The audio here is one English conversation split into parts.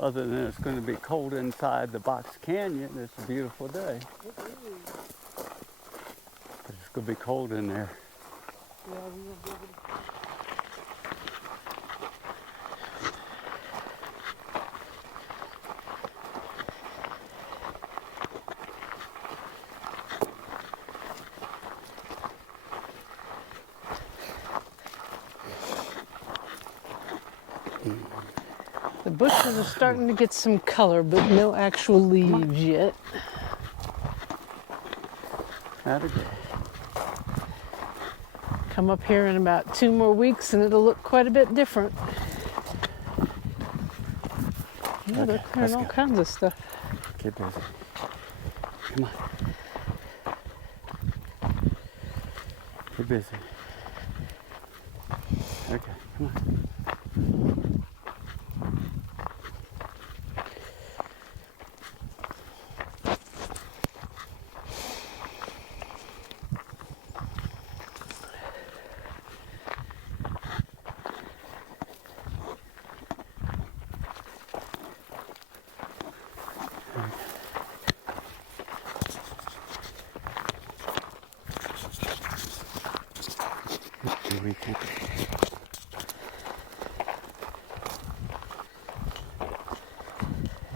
other than it's going to be cold inside the box canyon, it's a beautiful day. But it's going to be cold in there. Yeah, we won't be able to. The bushes are starting to get some color, but no actual leaves yet. That'll go. Come up here in about 2 more weeks and it'll look quite a bit different. Yeah, they're clearing all kinds of stuff. Get busy. Come on. Get busy. Okay, come on.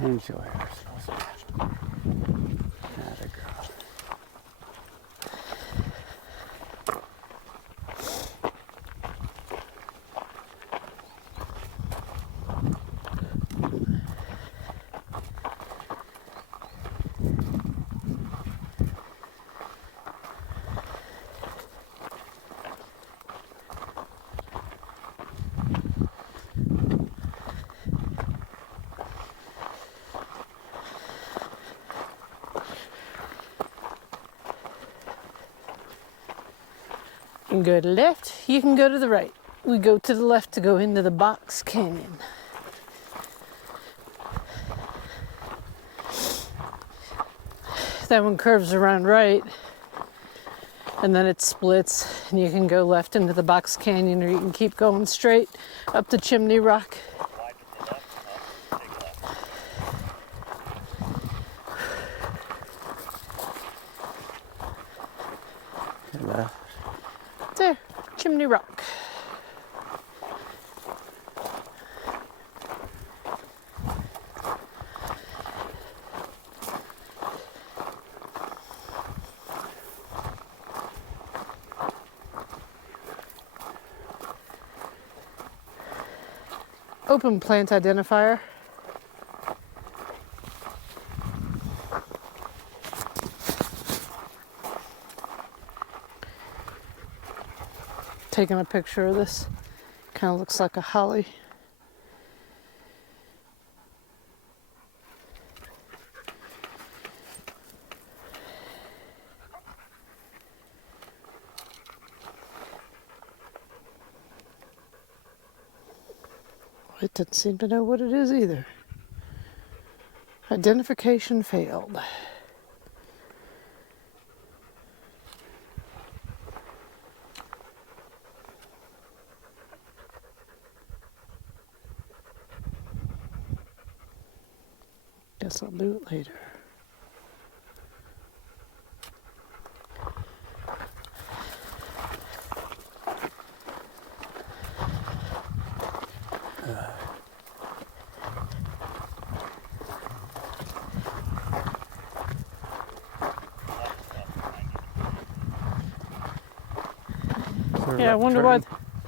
Enjoy ourselves. Atta girl. You can go to the left, you can go to the right. We go to the left to go into the box canyon. That one curves around right, and then it splits, and you can go left into the box canyon, or you can keep going straight up the Chimney Rock. Left. There, Chimney Rock. Open plant identifier. Taking a picture of this. Kind of looks like a holly. It doesn't seem to know what it is either. Identification failed. Guess I'll do it later. Yeah, I wonder why.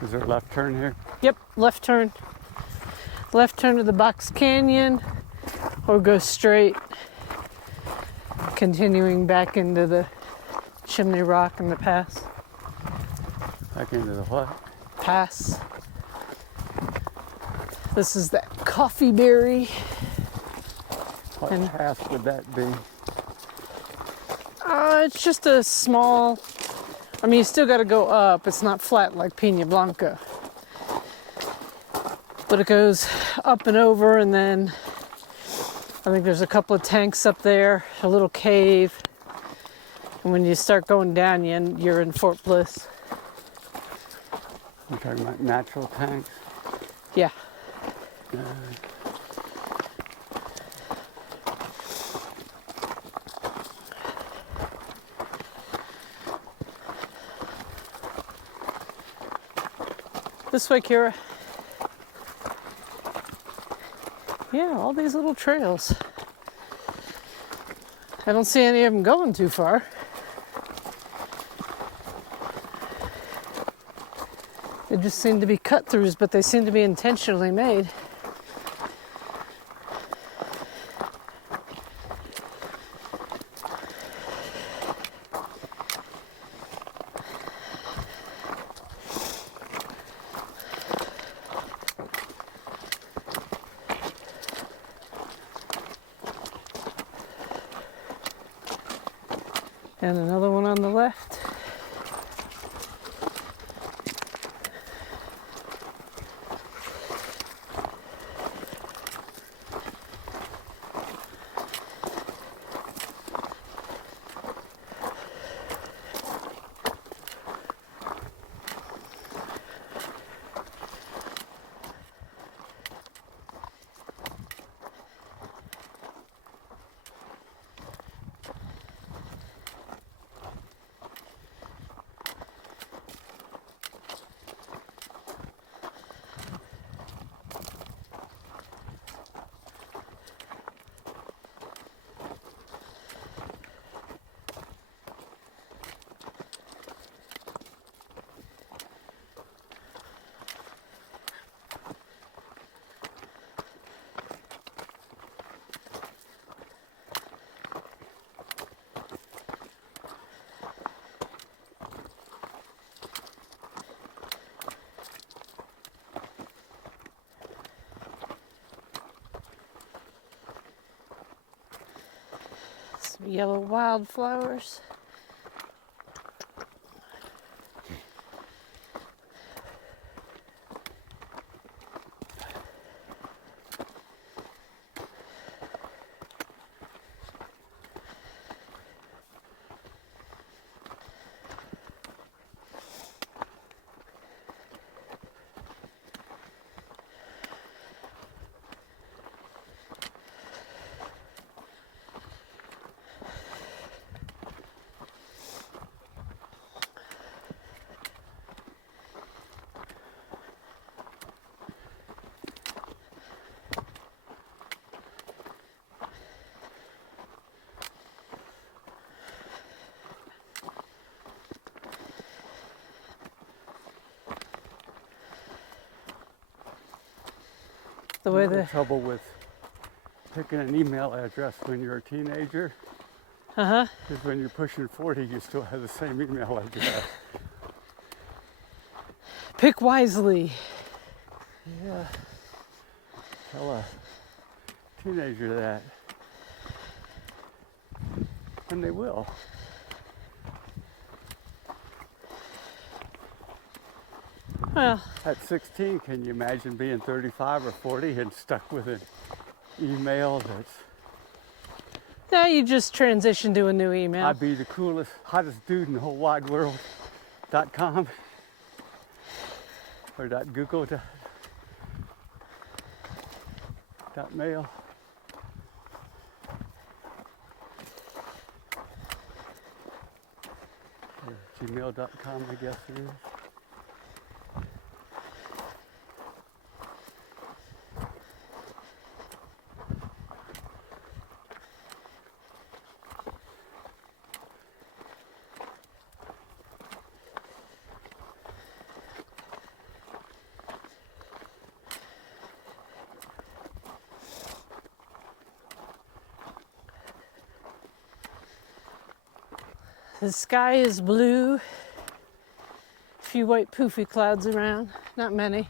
Is there a left turn here? Yep, left turn. Left turn to the box canyon, or go straight, continuing back into the Chimney Rock and the pass. Back into the what? Pass. This is that coffee berry. What pass would that be? It's just a small, I mean, you still got to go up. It's not flat like Pina Blanca. But it goes up and over, and then I think there's a couple of tanks up there, a little cave. And when you start going down, you're in Fort Bliss. You're talking about natural tanks? Yeah. This way, Kira. Yeah, all these little trails. I don't see any of them going too far. They just seem to be cut-throughs, but they seem to be intentionally made. And another one on the left. Some yellow wildflowers. The way The the trouble with picking an email address when you're a teenager is when you're pushing 40, you still have the same email address. pick wisely. Yeah. Tell a teenager that. And they will. Well, At 16, can you imagine being 35 or 40 and stuck with an email that's, now you just transition to a new email. I'd be the coolest, hottest dude in the whole wide world, .com or .google .mail. Or gmail.com, I guess it is. The sky is blue. A few white poofy clouds around, not many.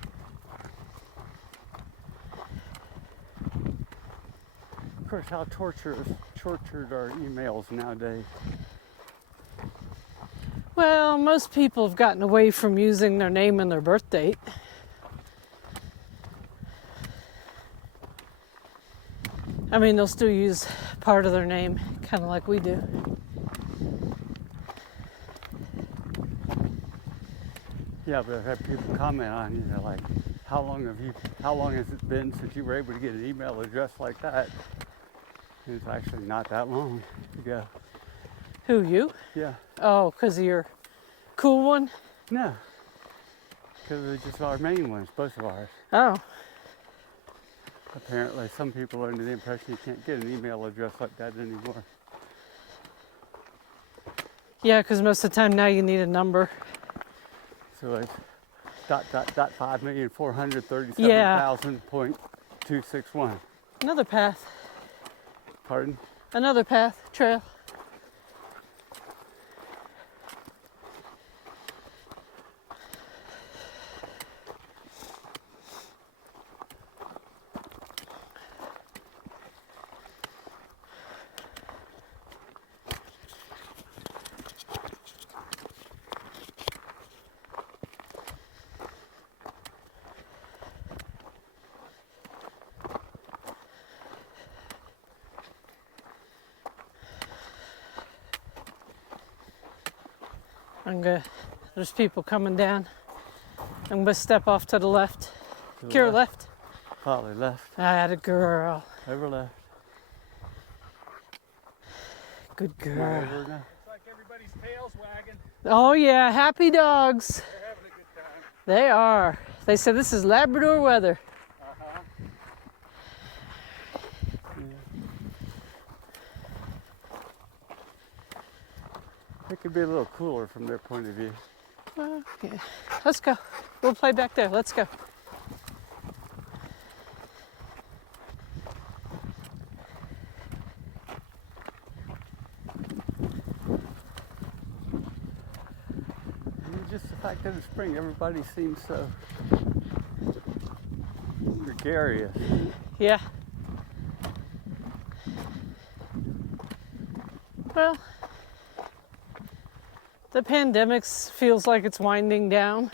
Of course, how tortured are emails nowadays? Well, most people have gotten away from using their name and their birth date. I mean, they'll still use part of their name, kind of like we do. Yeah, but I've had people comment on, you know, like, how long has it been since you were able to get an email address like that? And it's actually not that long ago. Who, you? Yeah. Oh, because of your cool one? No. Because they're just our main ones, both of ours. Oh, Apparently, some people are under the impression you can't get an email address like that anymore. yeah, because most of the time now you need a number. So it's .5,437,000.261. Another path. Pardon? Another path, trail. There's people coming down. I'm gonna step off to the left. To the Kira left. Volley left. I had a girl. Over left. Good girl. Over now. Looks like everybody's tail's wagging. Oh yeah, happy dogs. They're having a good time. They are. They said this is Labrador weather. Uh-huh. It could be a little cooler from their point of view. Well, yeah. Let's go. We'll play back there. Let's go. And just the fact that it's spring, everybody seems so gregarious. Yeah. Well, the pandemic feels like it's winding down.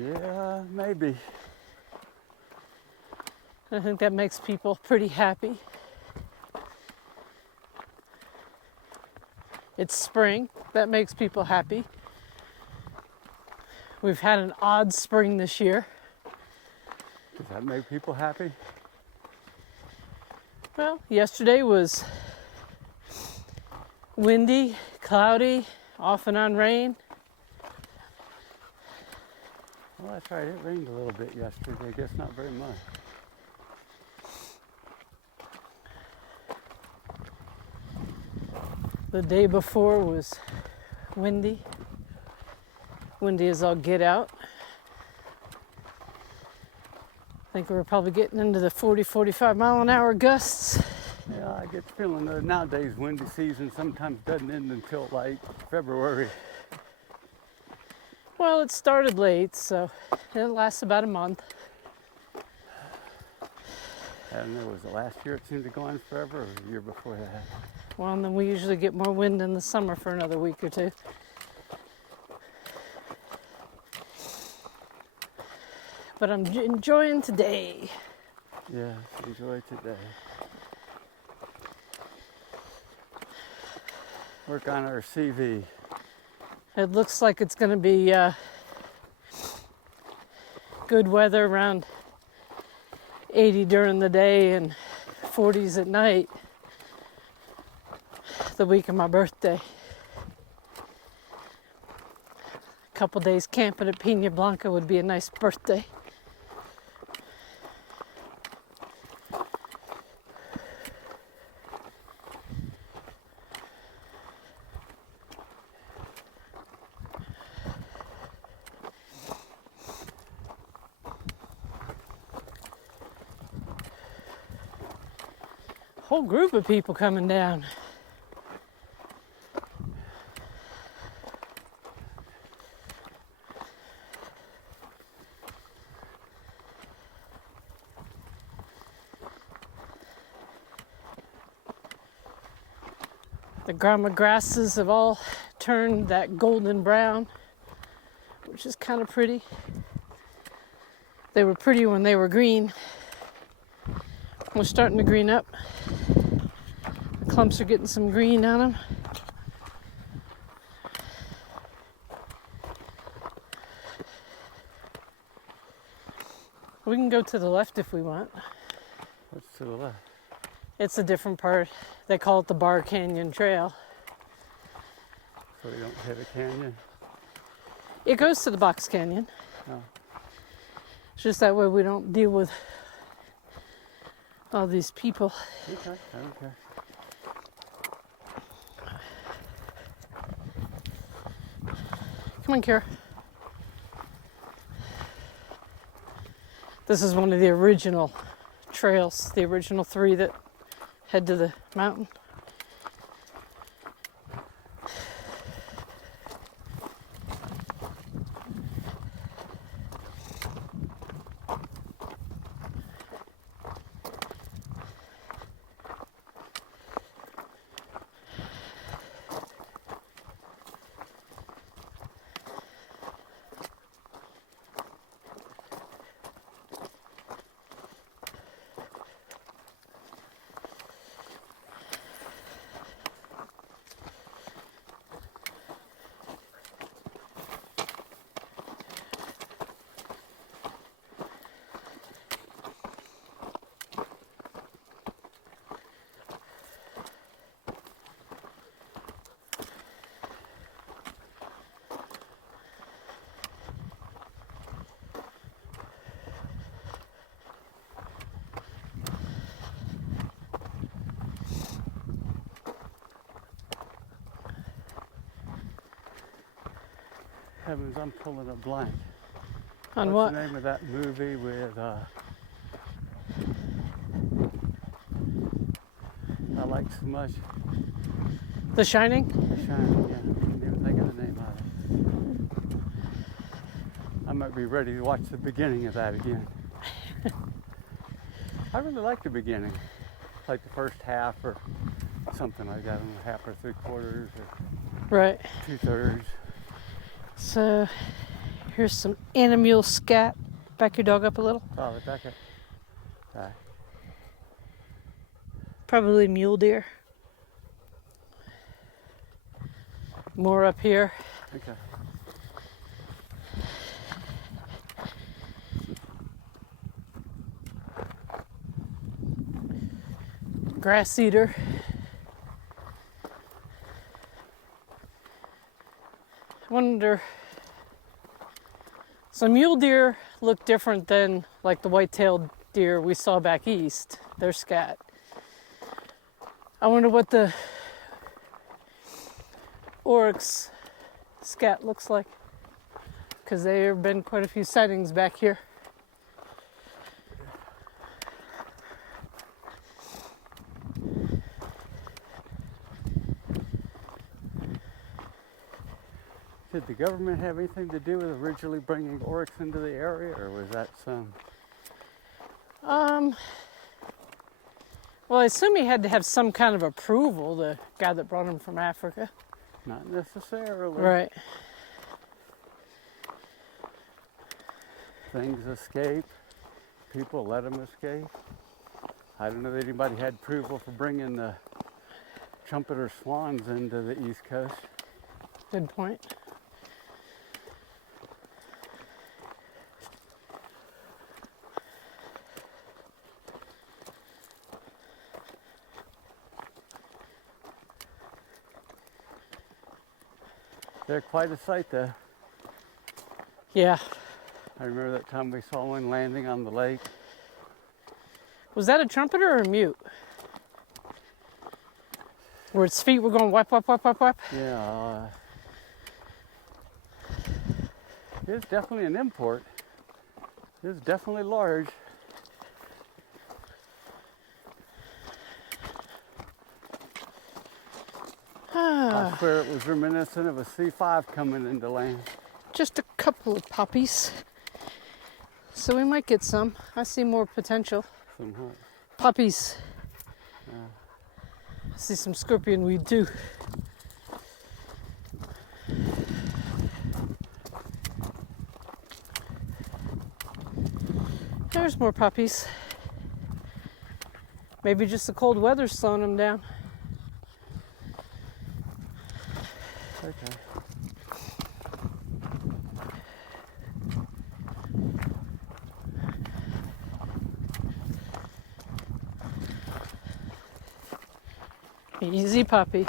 Yeah, maybe. I think that makes people pretty happy. It's spring. That makes people happy. We've had an odd spring this year. Does that make people happy? Well, yesterday was windy, cloudy, off and on rain. Well, that's right. It rained a little bit yesterday. I guess not very much. The day before was windy. Windy as all get out. I think we were probably getting into the 40, 45 mile an hour gusts. Yeah, I get the feeling that nowadays windy season sometimes doesn't end until like February. Well, it started late, so it lasts about a month. I don't know, was it last year it seemed to go on forever or the year before that? Well, and then we usually get more wind in the summer for another week or two. But I'm enjoying today. Yes, enjoy today. Work on our CV. It looks like it's going to be good weather, around 80 during the day and 40s at night, the week of my birthday. A couple days camping at Pina Blanca would be a nice birthday. Whole group of people coming down. The grama grasses have all turned that golden brown, which is kind of pretty. They were pretty when they were green. We're starting to green up. The clumps are getting some green on them. We can go to the left if we want. What's to the left? It's a different part. They call it the Bar Canyon Trail. So you don't hit a canyon? It goes to the Box Canyon. Oh. It's just that way we don't deal with all these people. Okay, I don't care. Come on, Kara. This is one of the original trails, the original 3 that head to the mountain. Heavens, I'm pulling a blank. On What's what? the name of that movie with I like so much? The Shining? The Shining, yeah. Can't even think of the name of it. I might be ready to watch the beginning of that again. I really like the beginning. Like the first half or something like that. I don't know, half or 3/4 or Right. 2/3. So here's some animal scat. Back your dog up a little. Oh, Rebecca. Right. Probably mule deer. More up here. Okay. Grass eater. I wonder. So mule deer look different than like the white-tailed deer we saw back east. They're scat. I wonder what the Oryx scat looks like, because there have been quite a few sightings back here. Did the government have anything to do with originally bringing Oryx into the area, or was that some? Well, I assume he had to have some kind of approval, the guy that brought him from Africa. Not necessarily. Right. Things escape. People let them escape. I don't know that anybody had approval for bringing the trumpeter swans into the East Coast. Good point. They're quite a sight, though. Yeah. I remember that time we saw one landing on the lake. Was that a trumpeter or a mute? Where its feet were going whap, whap, whap, whap, whap? Yeah. It's definitely an import. It's definitely large. I swear it was reminiscent of a C5 coming into land. Just a couple of puppies. So we might get some. I see more potential. Some what? Puppies. I see some scorpion weed too. There's more puppies. Maybe just the cold weather's slowing them down. Okay. Easy puppy.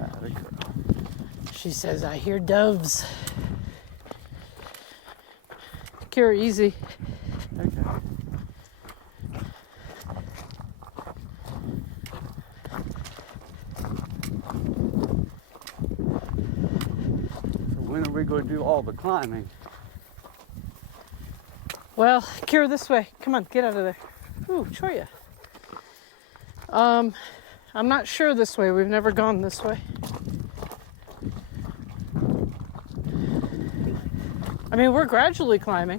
Atta girl. She says, I hear doves. Kira, easy. Okay. So when are we going to do all the climbing? Well, Kira, this way. Come on, get out of there. Ooh, Choya. I'm not sure this way. We've never gone this way. I mean, we're gradually climbing.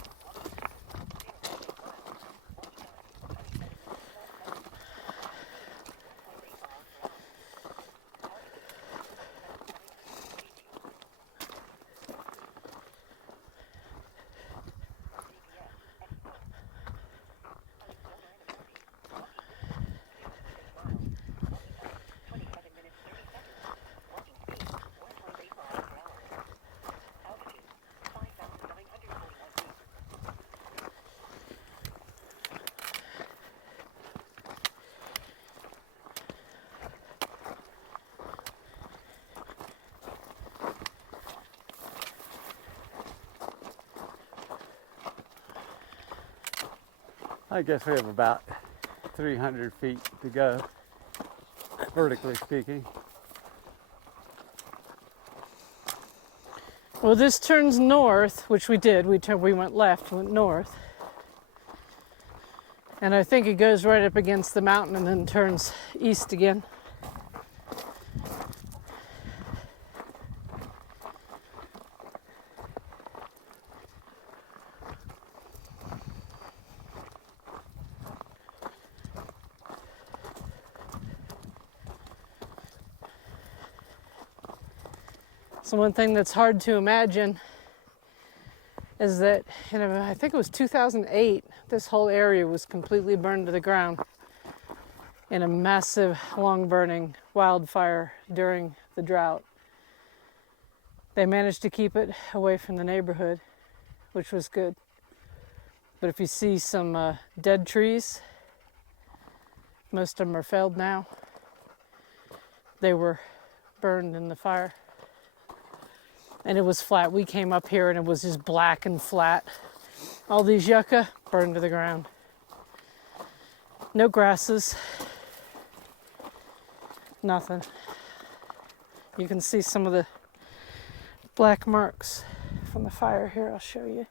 I guess we have about 300 feet to go, vertically speaking. Well, this turns north, which we did. We went left, went north. And I think it goes right up against the mountain and then turns east again. So one thing that's hard to imagine is that, I think it was 2008, this whole area was completely burned to the ground in a massive, long-burning wildfire during the drought. They managed to keep it away from the neighborhood, which was good. But if you see some dead trees, most of them are felled now. They were burned in the fire. And it was flat. We came up here and it was just black and flat. All these yucca burned to the ground. No grasses. Nothing. You can see some of the black marks from the fire here. I'll show you.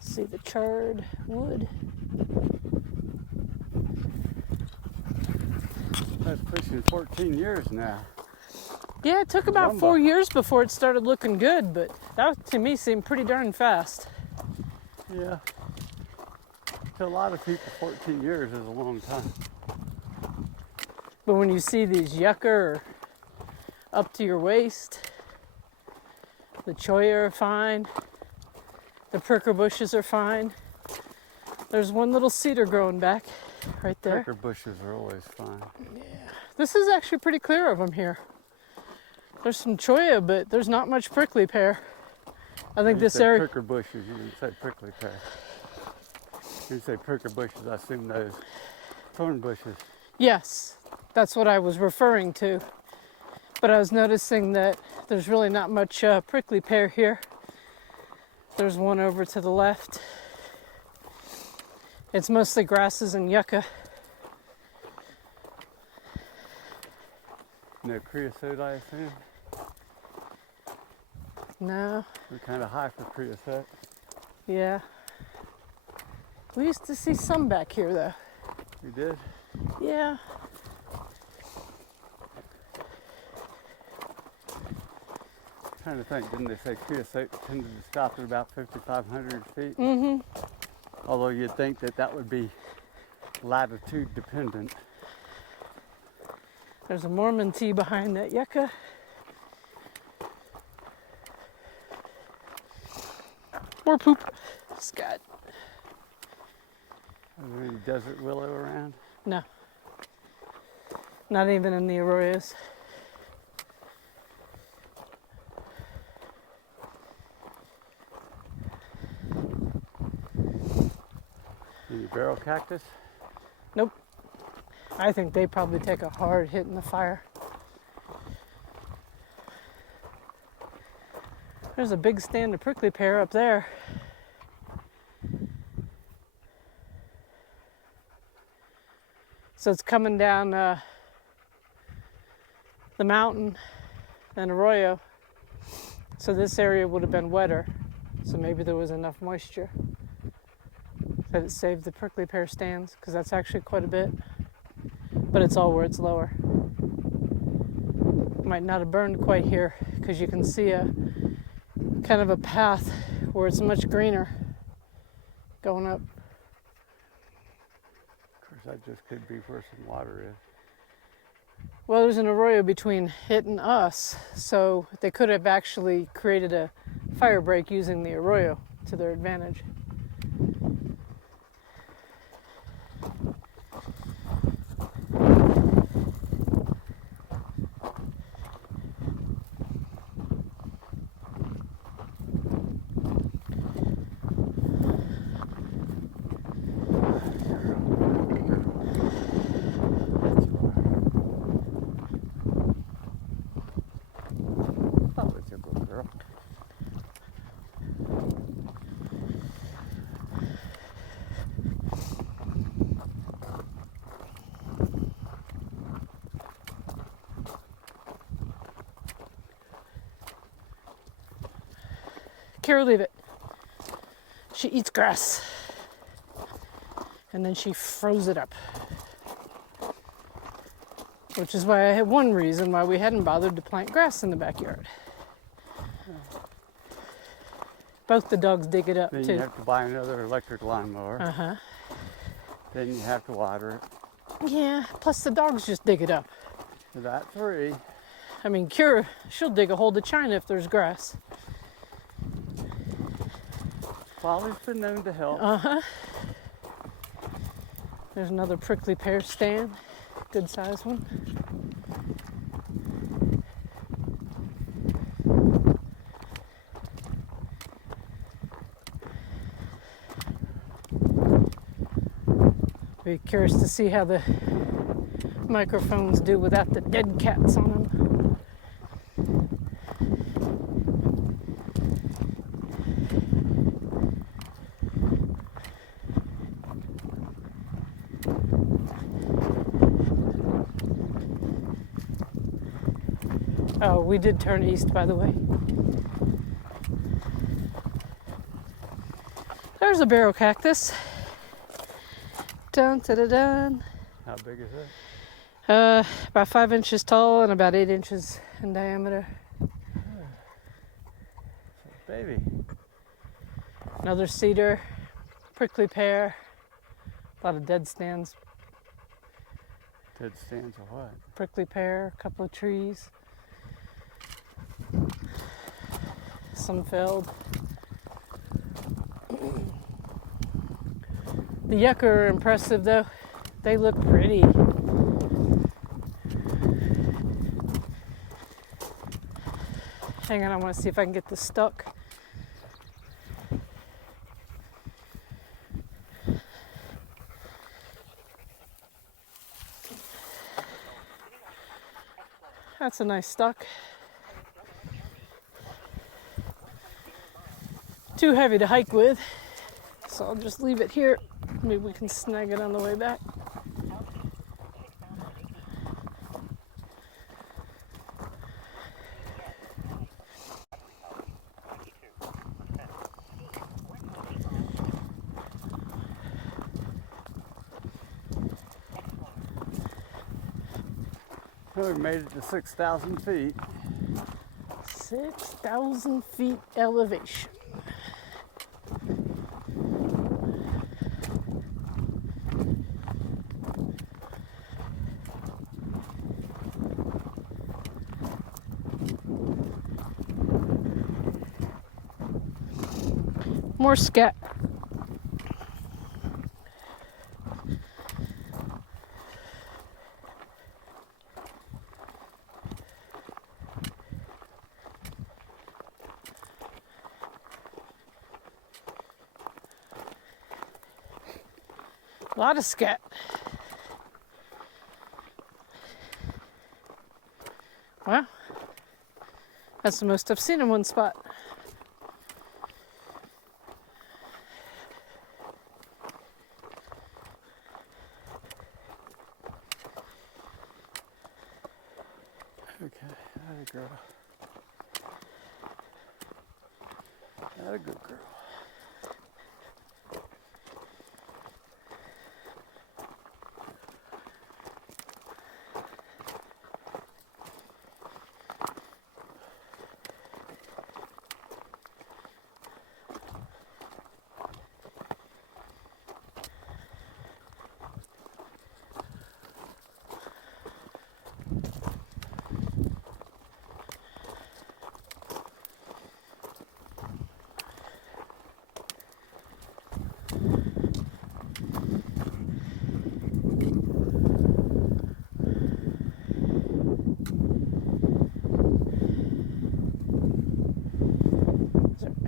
See the charred wood. That's pushing 14 years now. Yeah, it took about Rumba. 4 years before it started looking good, but that to me seemed pretty darn fast. Yeah. To a lot of people, 14 years is a long time. But when you see these yucca are up to your waist, the choya are fine, the pricker bushes are fine. There's one little cedar growing back right there. Pricker bushes are always fine. Yeah. This is actually pretty clear of them here. There's some choya, but there's not much prickly pear. I think You this said area... pricker bushes, you didn't say prickly pear. You say pricker bushes, I assume those thorn bushes. Yes, that's what I was referring to. But I was noticing that there's really not much prickly pear here. There's one over to the left. It's mostly grasses and yucca. No creosote, I assume? No, We're kind of high for creosote. yeah. We used to see some back here though. You did? Yeah. Trying to think, didn't they say creosote tended to stop at about 5,500 feet? Mm-hmm. Although you'd think that that would be latitude dependent. There's a Mormon tea behind that yucca. More poop. Scott. Are there any desert willow around? No. Not even in the arroyos. Any barrel cactus? Nope. I think they probably take a hard hit in the fire. There's a big stand of prickly pear up there. So it's coming down the mountain and arroyo. So this area would have been wetter. So maybe there was enough moisture that it saved the prickly pear stands, because that's actually quite a bit. But it's all where it's lower. Might not have burned quite here, because you can see a kind of a path where it's much greener going up. Of course, that just could be where some water is. Well, there's an arroyo between it and us, so they could have actually created a fire break using the arroyo to their advantage. Oh, it's a good girl. Kara, leave it. She eats grass. And then she froze it up. Which is why I had one reason why we hadn't bothered to plant grass in the backyard. Both the dogs dig it up Then too. you have to buy another electric lawnmower. Uh-huh. Then you have to water it. Yeah, plus the dogs just dig it up. So that's free. I mean, Kira, she'll dig a hole to China if there's grass. Volley's been known to help. Uh-huh. There's another prickly pear stand. Good size one. Be curious to see how the microphones do without the dead cats on them. Oh, we did turn east, by the way. There's a barrel cactus. Dun, da, da, dun. How big is it? About 5 inches tall and about 8 inches in diameter. Baby. Another cedar, prickly pear, a lot of dead stands, Dead stands or what? prickly pear, a couple of trees. Some felled. The yucca are impressive though. They look pretty. Hang on, I want to see if I can get this stuck. That's a nice stuck. Too heavy to hike with, so I'll just leave it here. Maybe we can snag it on the way back. Well, we made it to 6,000 feet. 6,000 feet elevation. More scat. A lot of scat. Well, that's the most I've seen in one spot. Okay, that a girl. That a good girl.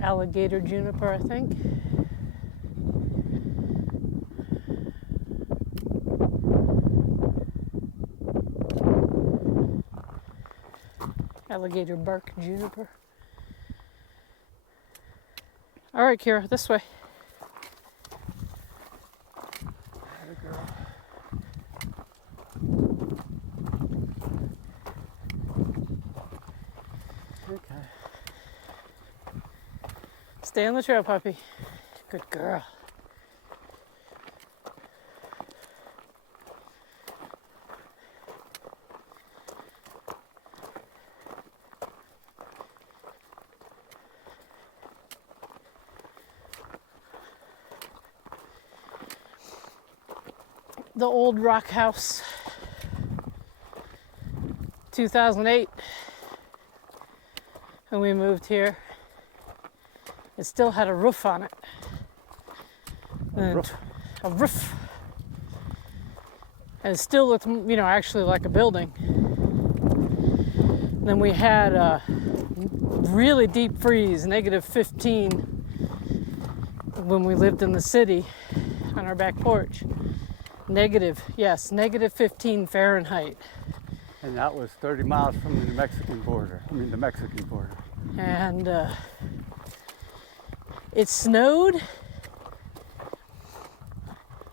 Alligator juniper, I think. Alligator bark juniper. All right, Kira, this way. That a girl. Okay. Stay on the trail, puppy. Good girl. The old rock house, 2008, when we moved here. It still had a roof on it. And a roof. And it still looked, actually like a building. Then we had a really deep freeze, -15, when we lived in the city on our back porch. -15 Fahrenheit. And that was 30 miles from the Mexican border. The Mexican border. And it snowed,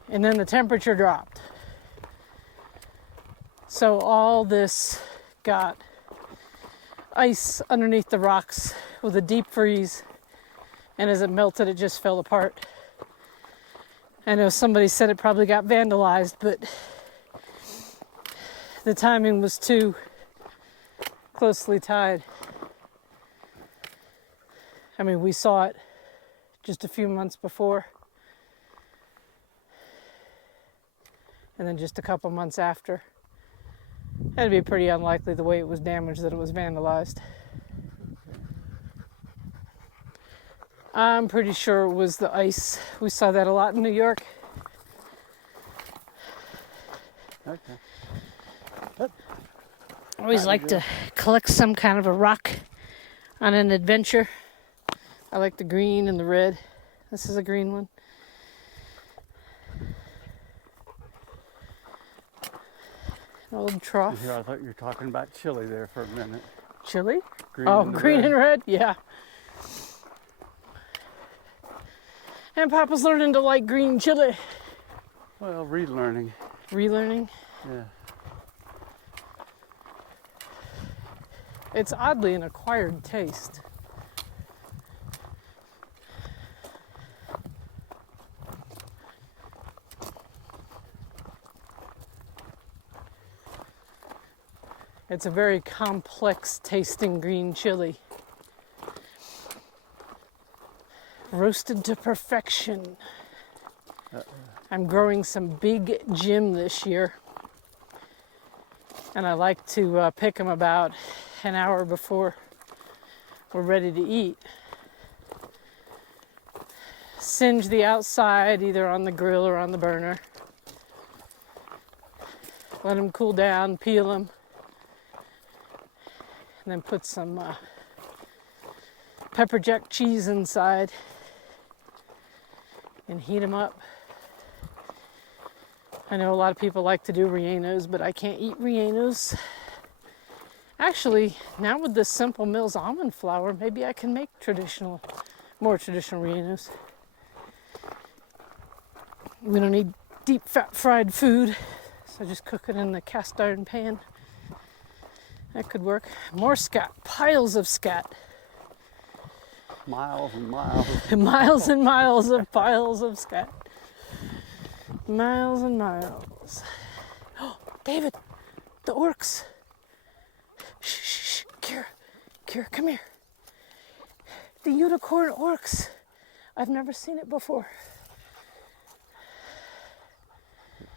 and then the temperature dropped. So all this got ice underneath the rocks with a deep freeze, and as it melted, it just fell apart. I know somebody said it probably got vandalized, but the timing was too closely tied. We saw it just a few months before, and then just a couple months after. It'd be pretty unlikely the way it was damaged that it was vandalized. I'm pretty sure it was the ice. We saw that a lot in New York. Okay. I always like to collect some kind of a rock on an adventure. I like the green and the red. This is a green one. An old trough. Here, I thought you were talking about chili there for a minute. Chili? Green And red? Yeah. And Papa's learning to like green chili. Well, relearning. Relearning? Yeah. It's oddly an acquired taste. It's a very complex tasting green chili. Roasted to perfection. I'm growing some big Jim this year. And I like to pick them about an hour before we're ready to eat. Singe the outside either on the grill or on the burner. Let them cool down, peel them. And then put some pepper jack cheese inside and heat them up. I know a lot of people like to do rellenos, but I can't eat rellenos. Actually, now with this Simple Mills almond flour, maybe I can make more traditional rellenos. We don't need deep fat fried food, so just cook it in the cast iron pan. That could work. More scat, piles of scat. Miles and miles. Miles and miles of piles of scat. Miles and miles. Oh, David, the orcs. Shh, shh, shh. Kira, come here. The unicorn orcs. I've never seen it before.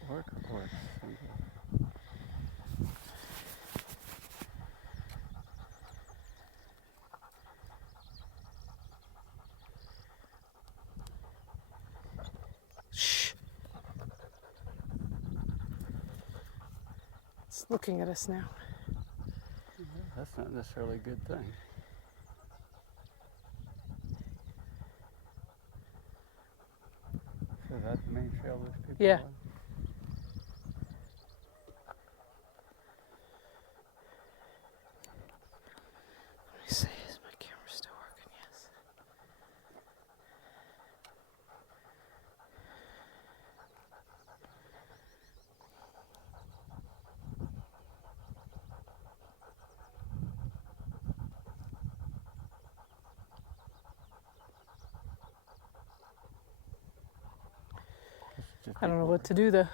Orc. Shh. It's looking at us now. That's not necessarily a good thing. So that's the main trail those people Yeah. on? Let me see, is my camera still working? Yes. Just I don't know people what to do though.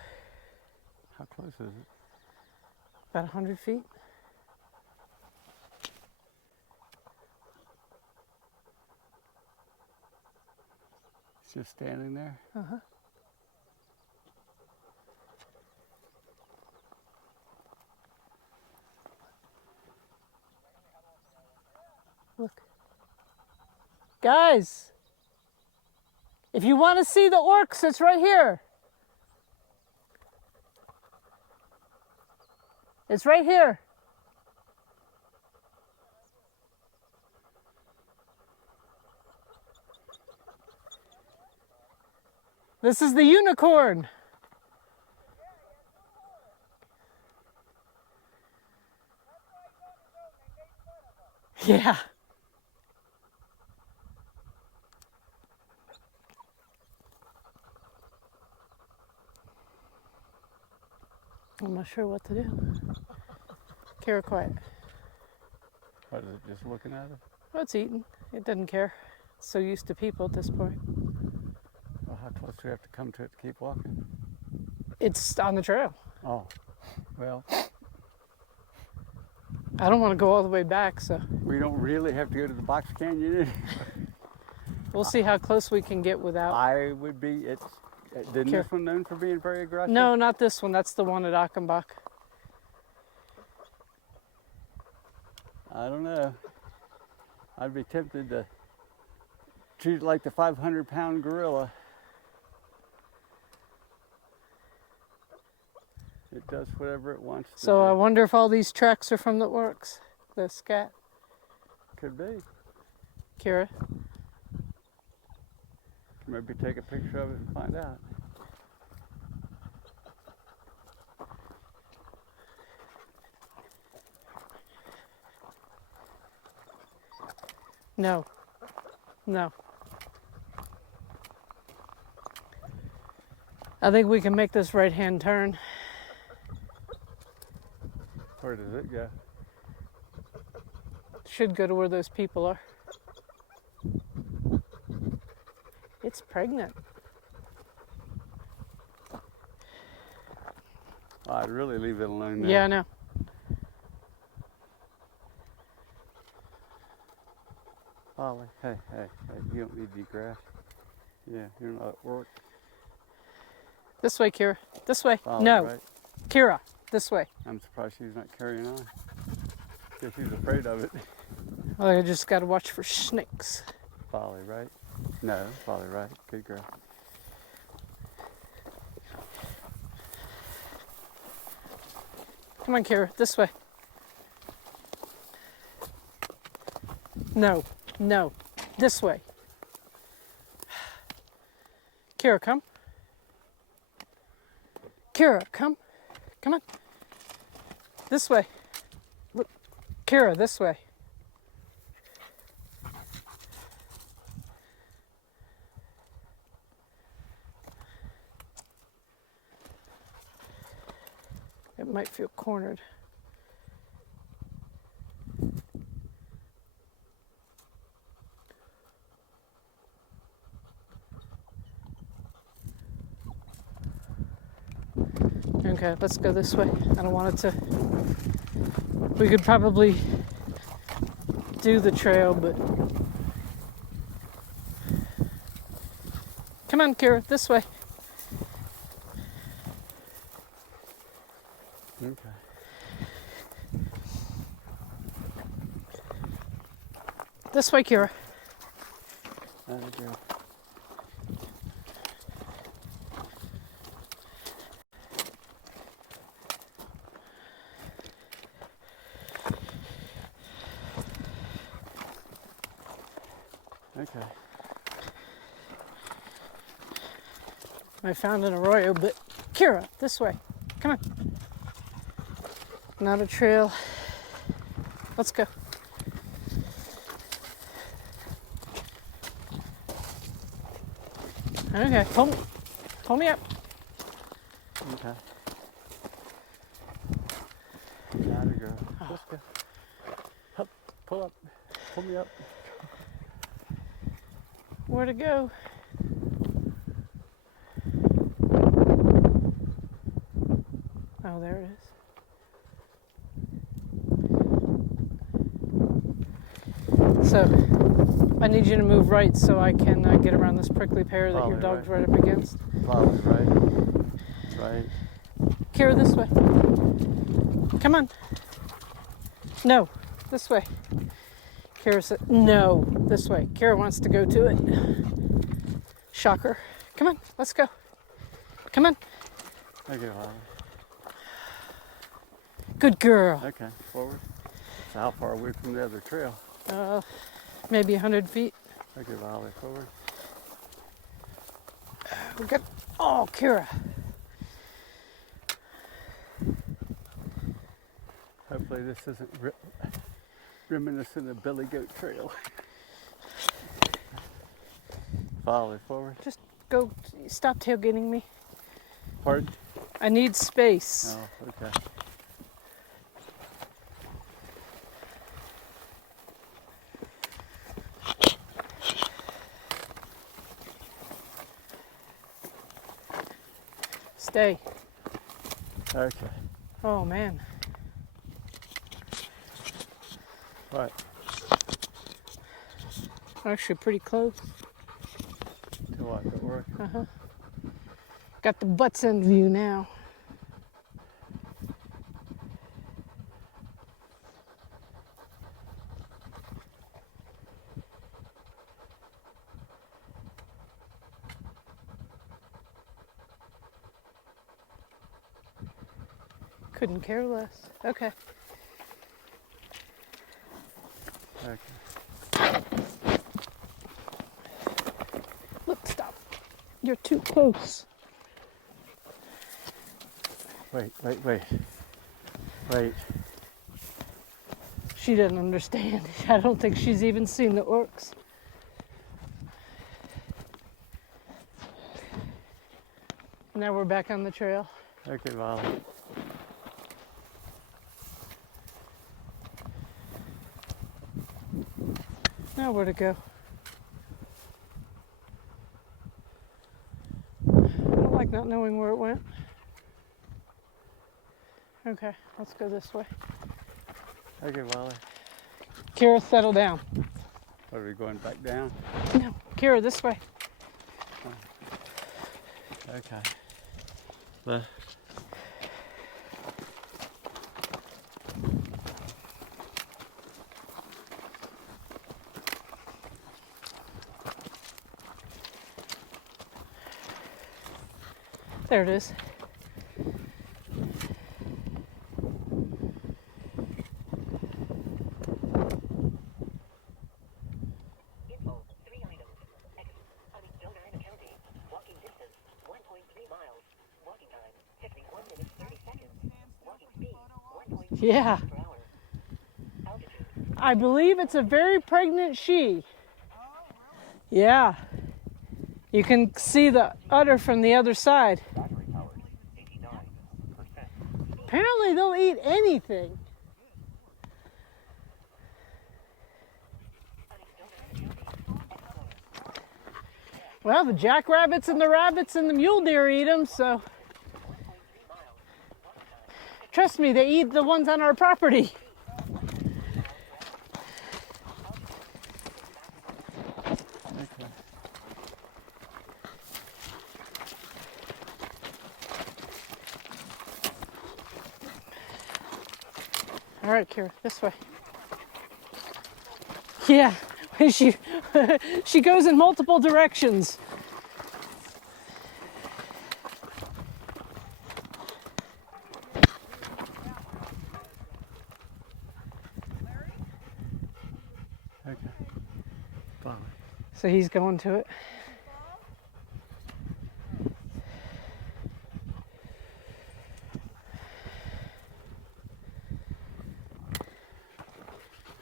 How close is it? About 100 feet. It's just standing there? Uh-huh. Look. Guys, if you want to see the orcs, it's right here. It's right here. This is the unicorn. Yeah. I'm not sure what to do. Kara, quiet. What is it, just looking at it? Oh, it's eating. It doesn't care. It's so used to people at this point. Well, how close do we have to come to it to keep walking? It's on the trail. Oh, well, I don't want to go all the way back, so we don't really have to go to the box canyon. we'll see how close we can get without. I would be, didn't Here. this one known for being very aggressive? No, not this one. That's the one at Achenbach. I don't know. I'd be tempted to treat it like the 500-pound gorilla. It does whatever it wants to So I do. wonder if all these tracks are from the orcs. The scat. Could be. Kira. Maybe take a picture of it and find out. No. No. I think we can make this right-hand turn. Where does it go? Should go to where those people are. It's pregnant. I'd really leave it alone there. Yeah, I know. Volley. Hey, you don't need to be grass. Yeah, you're not at work. This way, Kira. This way. Volley, No. right? Kira, this way. I'm surprised she's not carrying on. Guess she's afraid of it. Well, I just got to watch for snakes. Volley, right? No, Volley, right? Good girl. Come on, Kira, this way. No, no, this way. Kira, come. Kira, come. Come on. This way. Look. Kira, this way. It might feel cornered. Okay, let's go this way. I don't want it to... We could probably do the trail, but... Come on, Kira, this way. Okay. This way, Kira. There we go. Okay. I found an arroyo, but Kira, this way. Come on. Not a trail. Let's go. Okay, pull me up. Okay. There we go. Let's go. Up, pull up. Pull me up. Where to go? Oh, there it is. So, I need you to move right so I can get around this prickly pear that your Volley, dog's right. right up against. Volley, right? Right. Kira, this way. Come on. No, this way. Kira said, no, this way. Kira wants to go to it. Shocker. Come on, let's go. Come on. Okay, Volley. Good girl. Okay, forward. So how far away from the other trail? Maybe 100 feet. Okay, Volley, forward. We got, oh, Kira. Hopefully this isn't reminiscent of Billy Goat Trail. Volley, forward. Just go, stop tailgating me. Pardon? I need space. Oh, okay. Stay. Okay. Oh, man. Right. Actually, pretty close. To what? The work? Got the butts end view now. Couldn't care less. Okay. Okay. Look, stop. You're too close. Wait. She doesn't understand. I don't think she's even seen the Oryx. Now we're back on the trail. Okay, Volley. Now where to go? I don't like not knowing where it went. Okay, let's go this way. Okay, Volley. Kira, settle down. Are we going back down? No, Kira, this way. Okay. Left. There it is. Info, 3 items. X, Soledad Canyon. Walking distance, 1.3 miles. Walking time, 51 minutes, 30 seconds. Walking speed, 1.2 Yeah. miles per hour. Altitude, I believe it's a very pregnant she. Yeah. You can see the udder from the other side. Battery powered, 89%. Apparently they'll eat anything. Well, the jackrabbits and the rabbits and the mule deer eat them, so trust me, they eat the ones on our property. All right, Kira, this way. Yeah, she goes in multiple directions. Okay. Fine. So he's going to it.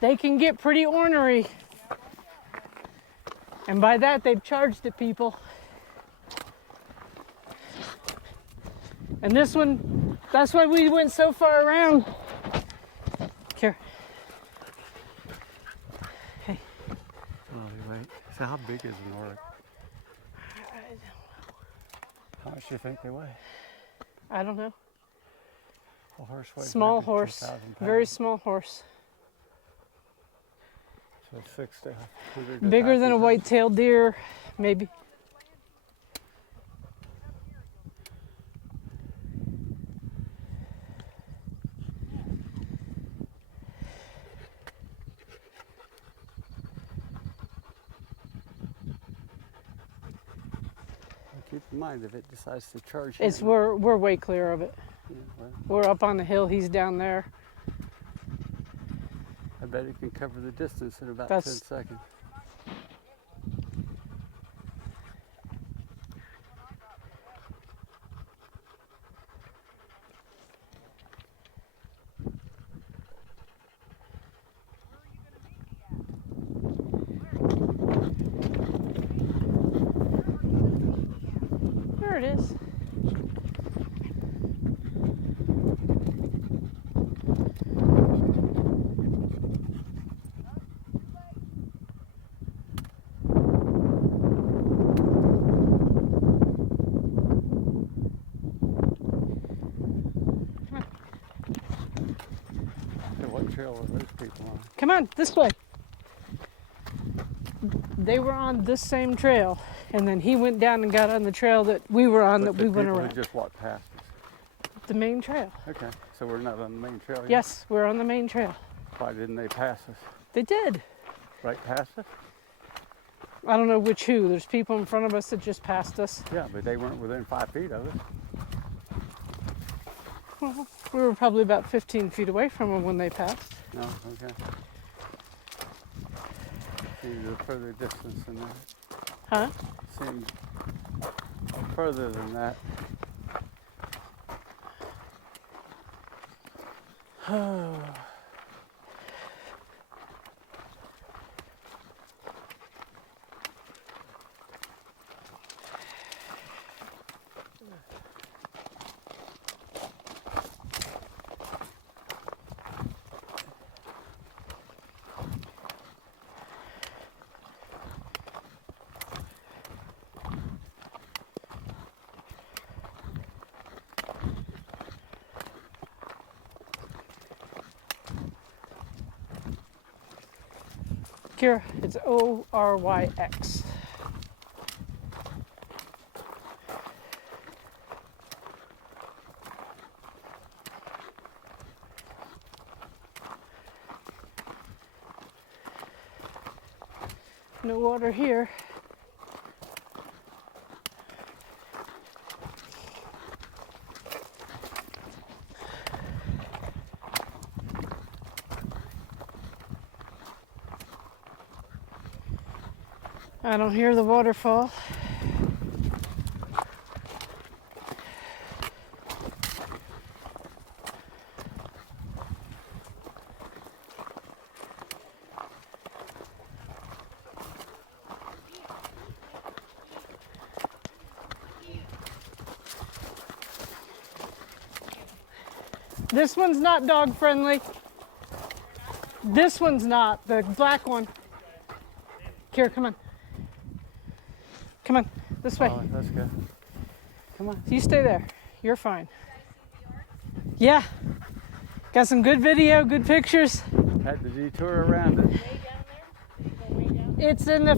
They can get pretty ornery. And by that, they've charged at people. And this one, that's why we went so far around. Here. Hey. Oh, wait. So how big is an Oryx? How much do you think they weigh? I don't know. A horse weighs Small maybe horse. 2,000 Very pounds. small horse. So 60. Bigger than a white-tailed deer, maybe. Keep in mind if it decides to charge you. It's we're way clear of it. Yeah, well, We're up on the hill. He's down there. I bet it can cover the distance in about That's- 10 seconds. There it is. So what trail were those people on? Come on, this way. They were on this same trail, and then he went down and got on the trail that we were on, But that we the went people who around. just walked past us. The main trail. Okay, so we're not on the main trail yet? Yes, we're on the main trail. Why didn't they pass us? They did. Right past us? I don't know which who. There's people in front of us that just passed us. Yeah, but they weren't within 5 feet of us. We were probably about 15 feet away from them when they passed. No, okay. Seems a further distance than that. Huh? Seems further than that. Kira, it's Oryx. No water here. I don't hear the waterfall. This one's not dog friendly. This one's not, the black one. Here, come on. Come on, this way. Oh, that's good. Come on. You stay there. You're fine. Yeah. Got some good video, good pictures. Had the detour around it. It's in the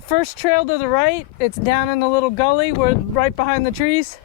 first trail to the right. It's down in the little gully where right behind the trees.